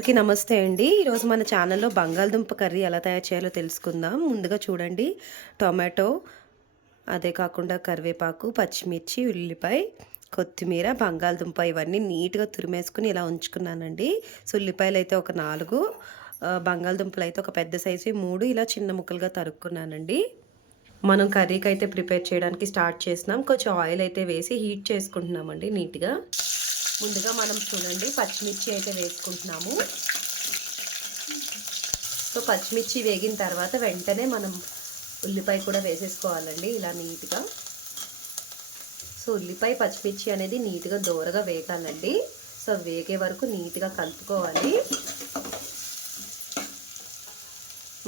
అందరికీ నమస్తే అండి. ఈరోజు మన ఛానల్లో బంగాళదుంప కర్రీ ఎలా తయారు చేయాలో తెలుసుకుందాం. ముందుగా చూడండి, టొమాటో, అదే కాకుండా కరివేపాకు, పచ్చిమిర్చి, ఉల్లిపాయ, కొత్తిమీర, బంగాళదుంప ఇవన్నీ నీట్‌గా తురిమేసుకొని ఇలా ఉంచుకున్నానండి. సో, ఉల్లిపాయలైతే ఒక 4, బంగాళదుంపలైతే ఒక పెద్ద సైజువి 3 ఇలా చిన్న ముక్కలుగా తరుక్కున్నానండి. మనం కర్రీకైతే ప్రిపేర్ చేయడానికి స్టార్ట్ చేసినాం. కొంచెం ఆయిల్ అయితే వేసి హీట్ చేసుకుంటున్నామండి నీట్‌గా. ముందుగా మనం చూడండి పచ్చిమిర్చి అయితే వేసుకుంటున్నాము. సో పచ్చిమిర్చి వేగిన తర్వాత వెంటనే మనం ఉల్లిపాయ కూడా వేసేసుకోవాలండి ఇలా నీట్గా. సో ఉల్లిపాయ పచ్చిమిర్చి అనేది నీట్గా దోరగా వేగాలండి. సో వేగే వరకు నీట్గా కలుపుకోవాలి.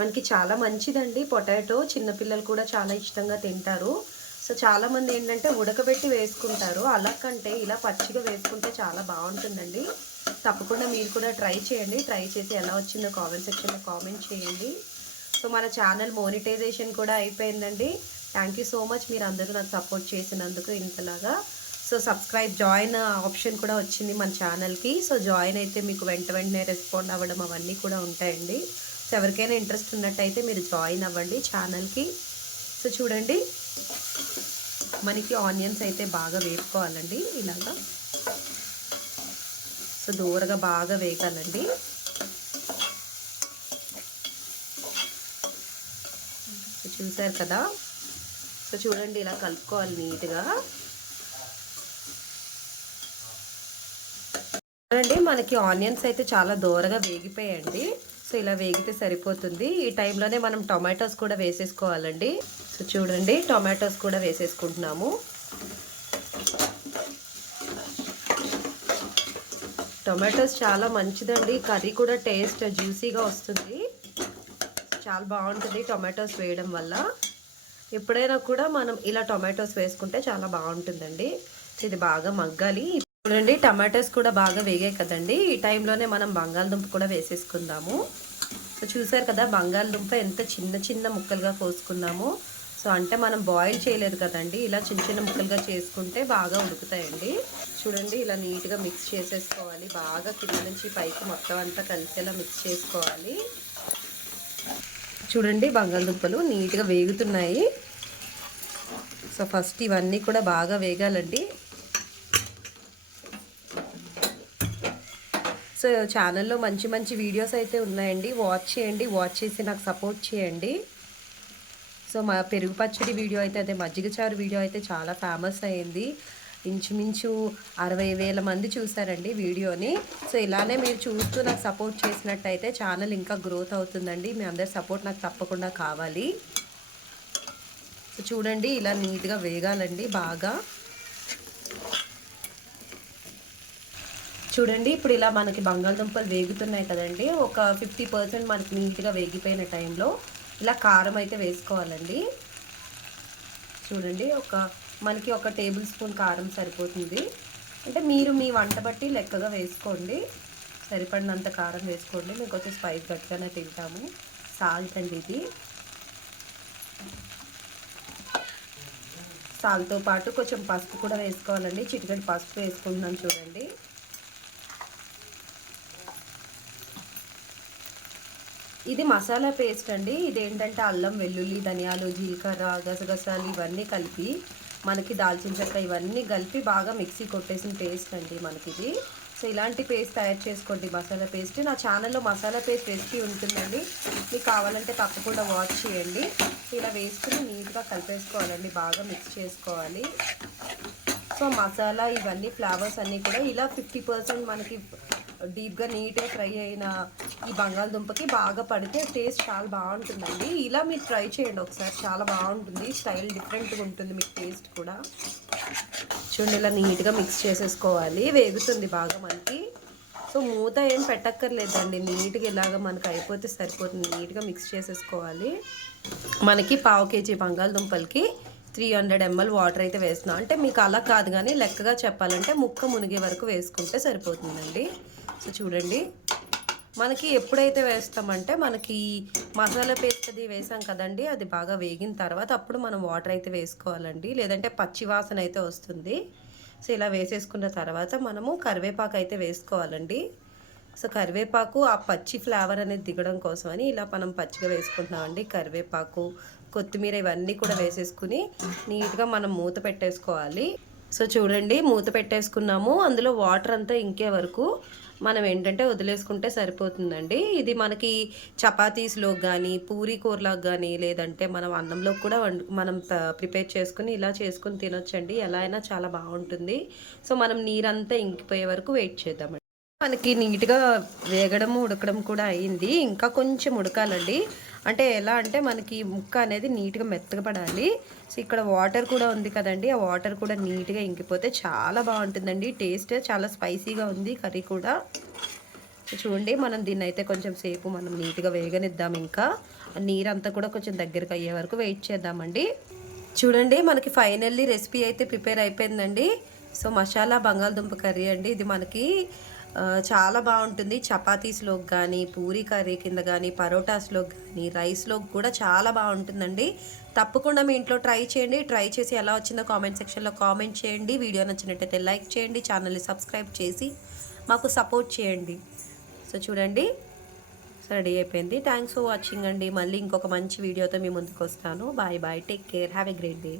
మనకి చాలా మంచిదండి పొటాటో, చిన్నపిల్లలు కూడా చాలా ఇష్టంగా తింటారు. సో చాలామంది ఏంటంటే ఉడకబెట్టి వేసుకుంటారు, అలా కంటే ఇలా పచ్చిగా వేసుకుంటే చాలా బాగుంటుందండి. తప్పకుండా మీరు కూడా ట్రై చేయండి. ట్రై చేసి ఎలా వచ్చిందో కామెంట్ సెక్షన్లో కామెంట్ చేయండి. సో మన ఛానల్ మోనిటైజేషన్ కూడా అయిపోయిందండి. థ్యాంక్ యూ సో మచ్, మీరు అందరూ నాకు సపోర్ట్ చేసినందుకు ఇంతలాగా. సో సబ్స్క్రైబ్ జాయిన్ ఆప్షన్ కూడా వచ్చింది మన ఛానల్కి. సో జాయిన్ అయితే మీకు వెంటనే రెస్పాండ్ అవ్వడం అవన్నీ కూడా ఉంటాయండి. సో ఎవరికైనా ఇంట్రెస్ట్ ఉన్నట్టయితే మీరు జాయిన్ అవ్వండి ఛానల్కి. సో చూడండి, మనకి ఆనియన్స్ అయితే బాగా వేపుకోవాలండి ఇలాగా. సో దూరగా బాగా వేగాలండి. చూసారు కదా. సో చూడండి ఇలా కలుపుకోవాలి నీట్గా. చూడండి మనకి ఆనియన్స్ అయితే చాలా దూరగా వేగిపోయాయండి. సో ఇలా వేగితే సరిపోతుంది. ఈ టైంలోనే మనం టొమాటోస్ కూడా వేసేసుకోవాలండి. సో చూడండి టొమాటోస్ కూడా వేసేసుకుంటున్నాము. టొమాటోస్ చాలా మంచిదండి, కర్రీ కూడా టేస్ట్ జ్యూసీగా వస్తుంది. చాలా బాగుంటుంది టొమాటోస్ వేయడం వల్ల. ఎప్పుడైనా కూడా మనం ఇలా టొమాటోస్ వేసుకుంటే చాలా బాగుంటుందండి. ఇది బాగా మగ్గాలి. చూడండి టమాటోస్ కూడా బాగా వేగాయి కదండి. ఈ టైంలోనే మనం బంగాళదుంప కూడా వేసేసుకుందాము. సో చూసారు కదా బంగాళదుంప ఎంత చిన్న చిన్న ముక్కలుగా కోసుకున్నాము. సో అంటే మనం బాయిల్ చేయలేదు కదండి, ఇలా చిన్న చిన్న ముక్కలుగా చేసుకుంటే బాగా ఉడుకుతాయండి. చూడండి ఇలా నీట్గా మిక్స్ చేసేసుకోవాలి. బాగా కింద నుంచి పైకి మొత్తం అంతా కలిసేలా మిక్స్ చేసుకోవాలి. చూడండి బంగాళదుంపలు నీట్గా వేగుతున్నాయి. సో ఫస్ట్ ఇవన్నీ కూడా బాగా వేగాలండి. సో ఛానల్లో మంచి మంచి వీడియోస్ అయితే ఉన్నాయండి, వాచ్ చేయండి. వాచ్ చేసి నాకు సపోర్ట్ చేయండి. సో మా పెరుగు పచ్చడి వీడియో అయితే, అదే మజ్జిగ చారు వీడియో అయితే చాలా ఫేమస్ అయింది. ఇంచుమించు 60,000 మంది చూసారండి వీడియోని. సో ఇలానే మీరు చూస్తూ నాకు సపోర్ట్ చేసినట్టయితే ఛానల్ ఇంకా గ్రోత్ అవుతుందండి. మీ అందరి సపోర్ట్ నాకు తప్పకుండా కావాలి. సో చూడండి ఇలా నీట్గా వేగాలండి బాగా. చూడండి ఇప్పుడు ఇలా మనకి బంగాళదుంపలు వేగుతున్నాయి కదండి. ఒక 50% మనకి నీట్గా వేగిపోయిన టైంలో ఇలా కారం అయితే వేసుకోవాలండి. చూడండి మనకి ఒక టేబుల్ స్పూన్ కారం సరిపోతుంది. అంటే మీరు మీ వంట బట్టి లెక్కగా వేసుకోండి, సరిపడినంత కారం వేసుకోండి. మీకు వచ్చే స్పైస్ గట్టిగానే తింటాము. సాల్ట్ అండి ఇది. సాల్ట్తో పాటు కొంచెం పసుపు కూడా వేసుకోవాలండి. చిటికెడు పసుపు వేసుకుంటున్నాను చూడండి. ఇది మసాలా పేస్ట్ అండి. ఇదేంటంటే అల్లం, వెల్లుల్లి, ధనియాలు, జీలకర్ర, గసగసాలు ఇవన్నీ కలిపి, మనకి దాల్చిన చెక్క ఇవన్నీ కలిపి బాగా మిక్సీ కొట్టేసిన పేస్ట్ అండి మనకిది. సో ఇలాంటి పేస్ట్ తయారు చేసుకోండి, మసాలా పేస్ట్. నా ఛానల్లో మసాలా పేస్ట్ రెసిపీ ఉంటుందండి, మీకు కావాలంటే తప్పకుండా వాచ్ చేయండి. ఇలా వేసుకుని నీట్గా కలిపేసుకోవాలండి, బాగా మిక్స్ చేసుకోవాలి. సో మసాలా ఇవన్నీ ఫ్లేవర్స్ అన్నీ కూడా ఇలా 50% మనకి డీప్గా నీట్గా ఫ్రై అయిన ఈ బంగాళదుంపకి బాగా పడితే టేస్ట్ చాలా బాగుంటుందండి. ఇలా మీరు ట్రై చేయండి ఒకసారి, చాలా బాగుంటుంది. స్టైల్ డిఫరెంట్గా ఉంటుంది, మీకు టేస్ట్ కూడా. చూడండి ఇలా నీట్గా మిక్స్ చేసేసుకోవాలి. వేగుతుంది బాగా మనకి. సో మూత ఏం పెట్టక్కర్లేదండి, నీట్గా ఇలాగ మనకి అయిపోతే సరిపోతుంది. నీట్గా మిక్స్ చేసేసుకోవాలి. మనకి 1/2 kg బంగాళదుంపలకి 300 ml వాటర్ అయితే వేస్తున్నాం. అంటే మీకు అలా కాదు కానీ లెక్కగా చెప్పాలంటే ముక్క మునిగే వరకు వేసుకుంటే సరిపోతుందండి. సో చూడండి మనకి ఎప్పుడైతే వేస్తామంటే మనకి మసాలా పేస్ట్ అది వేసాం కదండి, అది బాగా వేగిన తర్వాత అప్పుడు మనం వాటర్ అయితే వేసుకోవాలండి, లేదంటే పచ్చి వాసన అయితే వస్తుంది. సో ఇలా వేసేసుకున్న తర్వాత మనము కరివేపాకు అయితే వేసుకోవాలండి. సో కరివేపాకు ఆ పచ్చి ఫ్లేవర్ అనేది దిగడం కోసమని ఇలా మనం పచ్చిగా వేసుకుంటున్నామండి. కరివేపాకు, కొత్తిమీర ఇవన్నీ కూడా వేసేసుకుని నీట్‌గా మనం మూత పెట్టేసుకోవాలి. సో చూడండి మూత పెట్టేసుకున్నాము. అందులో వాటర్ అంతా ఇంకే వరకు మనం ఏంటంటే వదిలేసుకుంటే సరిపోతుందండి. ఇది మనకి చపాతీస్‌లోకి గానీ, పూరీ కూరలోకి గానీ, లేదంటే మనం అన్నంలోకి కూడా మనం ప్రిపేర్ చేసుకొని ఇలా చేసుకొని తినొచ్చండి. ఎలా అయినా చాలా బావుంటుంది. సో మనం నీరంతా ఇంకిపోయే వరకు వెయిట్ చేద్దామండి. మనకి నీట్‌గా వేగడము, ఉడకడం కూడా అయింది. ఇంకా కొంచెం ఉడకాలండి. అంటే ఎలా అంటే మనకి ముక్క అనేది నీట్‌గా మెత్తగా పడాలి. సో ఇక్కడ వాటర్ కూడా ఉంది కదండీ! ఆ వాటర్ కూడా నీట్‌గా ఇంకిపోతే చాలా బావుంటుందండి. టేస్ట్ చాలా స్పైసీగా ఉంది కర్రీ కూడా. చూడండి మనం దీన్నైతే కొంచెం సేపు మనం నీట్‌గా వేగనిద్దాం ఇంకా. నీరంతా కూడా కొంచెం దగ్గరికి అయ్యే వరకు వెయిట్ చేద్దామండి. చూడండి మనకి ఫైనల్లీ రెసిపీ అయితే ప్రిపేర్ అయిపోయిందండి. సో మసాలా బంగాళదుంప కర్రీ అండి. ఇది మనకి చాలా బావుంటుంది. చపాతీస్‌లోకి గానీ, పూరీ కర్రీ కింద గానీ, పరోటాస్‌లోకి గానీ, రైస్‌లోకి కూడా చాలా బావుంటుందండి. తప్పకుండా మీ ఇంట్లో ట్రై చేయండి. ట్రై చేసి ఎలా వచ్చిందో కామెంట్ సెక్షన్‌లో కామెంట్ చేయండి. వీడియో నచ్చినట్టయితే లైక్ చేయండి. ఛానల్‌ని సబ్స్క్రైబ్ చేసి మాకు సపోర్ట్ చేయండి. సో చూడండి రెడీ అయిపోయింది. థ్యాంక్స్ ఫర్ వాచింగ్ అండి. మళ్ళీ ఇంకొక మంచి వీడియోతో మీ ముందుకొస్తాను. Bye bye. Take care. Have a great day.